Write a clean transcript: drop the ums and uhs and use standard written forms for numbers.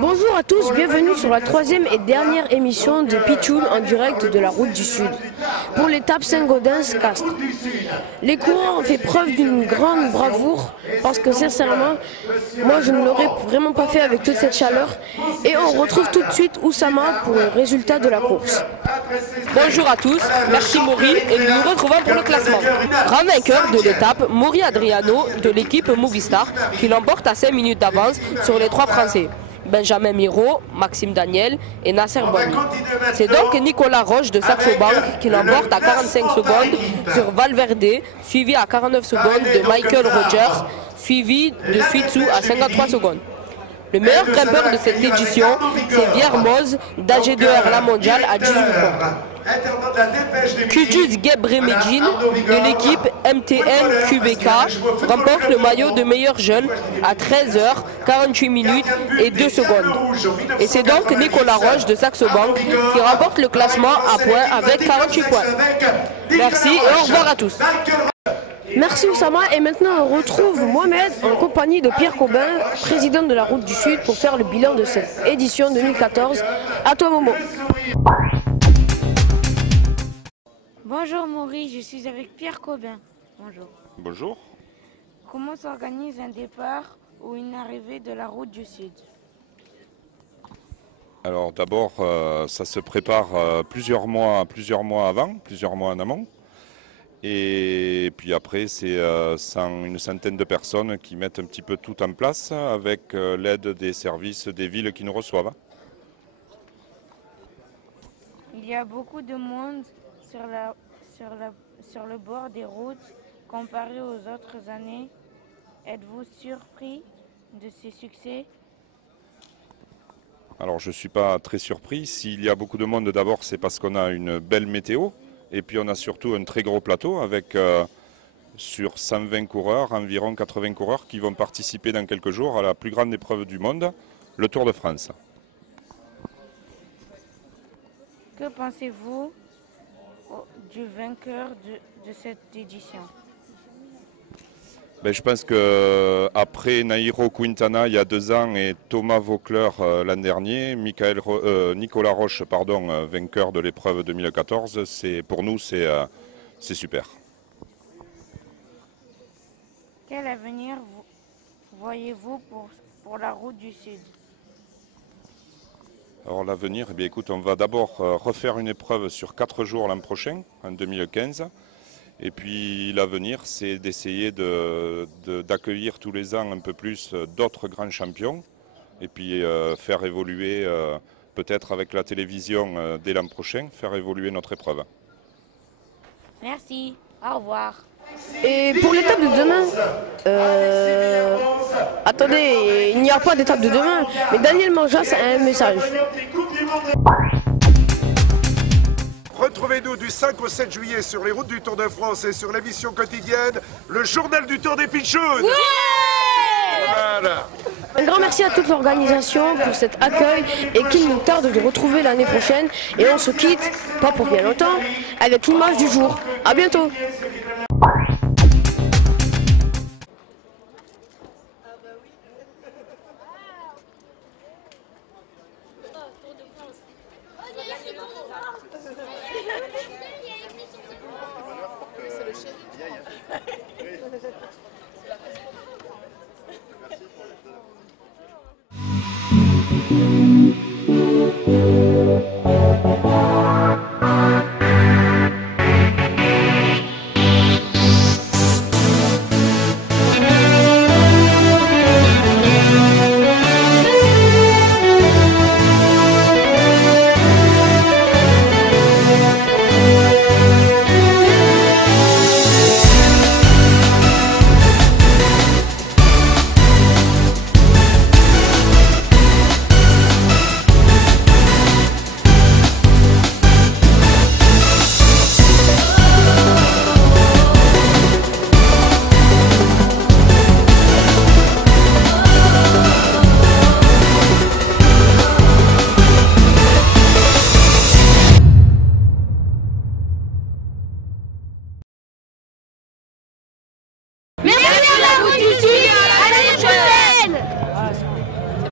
Bonjour à tous, bienvenue sur la troisième et dernière émission de Pichoun en direct de la route du Sud pour l'étape Saint-Gaudens-Castres. Les coureurs ont fait preuve d'une grande bravoure parce que sincèrement, moi je ne l'aurais vraiment pas fait avec toute cette chaleur. Et on retrouve tout de suite Oussama pour le résultat de la course. Bonjour à tous, merci Maury et nous nous retrouvons pour le classement. Grand vainqueur de l'étape, Maury Adriano de l'équipe Movistar qui l'emporte à 5 minutes d'avance sur les trois Français. Benjamin Miro, Maxime Daniel et Nasser Bonny. C'est donc Nicolas Roche de Saxo Bank qui l'emporte à 45 secondes sur Valverde, suivi à 49 secondes de Michael Rogers, suivi de Suitsu à 53 secondes. Le meilleur grimpeur de cette édition, c'est Viermoz d'AG2R La Mondiale à 18 points. Kudus Gebremedjin de l'équipe MTN QBK remporte le maillot de meilleur jeune à 13h, 48 minutes et 2 secondes. Et c'est donc Nicolas Roche de Saxo Bank qui remporte le classement à points avec 48 points. Merci et au revoir à tous. Merci Oussama et maintenant on retrouve Mohamed en compagnie de Pierre Cobin, président de la Route du Sud, pour faire le bilan de cette édition 2014. À toi Momo. Bonjour Maury, je suis avec Pierre Cobin. Bonjour. Bonjour. Comment s'organise un départ ou une arrivée de la Route du Sud? Alors d'abord, ça se prépare plusieurs mois avant, plusieurs mois en amont. Et puis après, c'est une centaine de personnes qui mettent un petit peu tout en place avec l'aide des services des villes qui nous reçoivent. Il y a beaucoup de monde sur le bord des routes comparé aux autres années. Êtes-vous surpris de ces succès? Alors je ne suis pas très surpris. S'il y a beaucoup de monde, d'abord c'est parce qu'on a une belle météo. Et puis on a surtout un très gros plateau avec sur 120 coureurs, environ 80 coureurs qui vont participer dans quelques jours à la plus grande épreuve du monde, le Tour de France. Que pensez-vous du vainqueur de cette édition? Je pense qu'après Nairo Quintana il y a 2 ans et Thomas Voeckler l'an dernier, Nicolas Roche, vainqueur de l'épreuve 2014, pour nous c'est super. Quel avenir voyez-vous pour la Route du Sud? Alors l'avenir, écoute, on va d'abord refaire une épreuve sur 4 jours l'an prochain, en 2015. Et puis l'avenir, c'est d'essayer d'accueillir tous les ans un peu plus d'autres grands champions. Et puis faire évoluer, peut-être avec la télévision dès l'an prochain, faire évoluer notre épreuve. Merci, au revoir. Et pour l'étape de demain, attendez, il n'y a pas d'étape de demain, mais Daniel Manjas a un message. Retrouvez-nous du 5 au 7 juillet sur les routes du Tour de France et sur l'émission quotidienne, le journal du Tour des Pichounes. Voilà. Un grand merci à toute l'organisation pour cet accueil et qu'il nous tarde de retrouver l'année prochaine. Et on se quitte, pas pour bien longtemps, avec l'image du jour. À bientôt. Merci.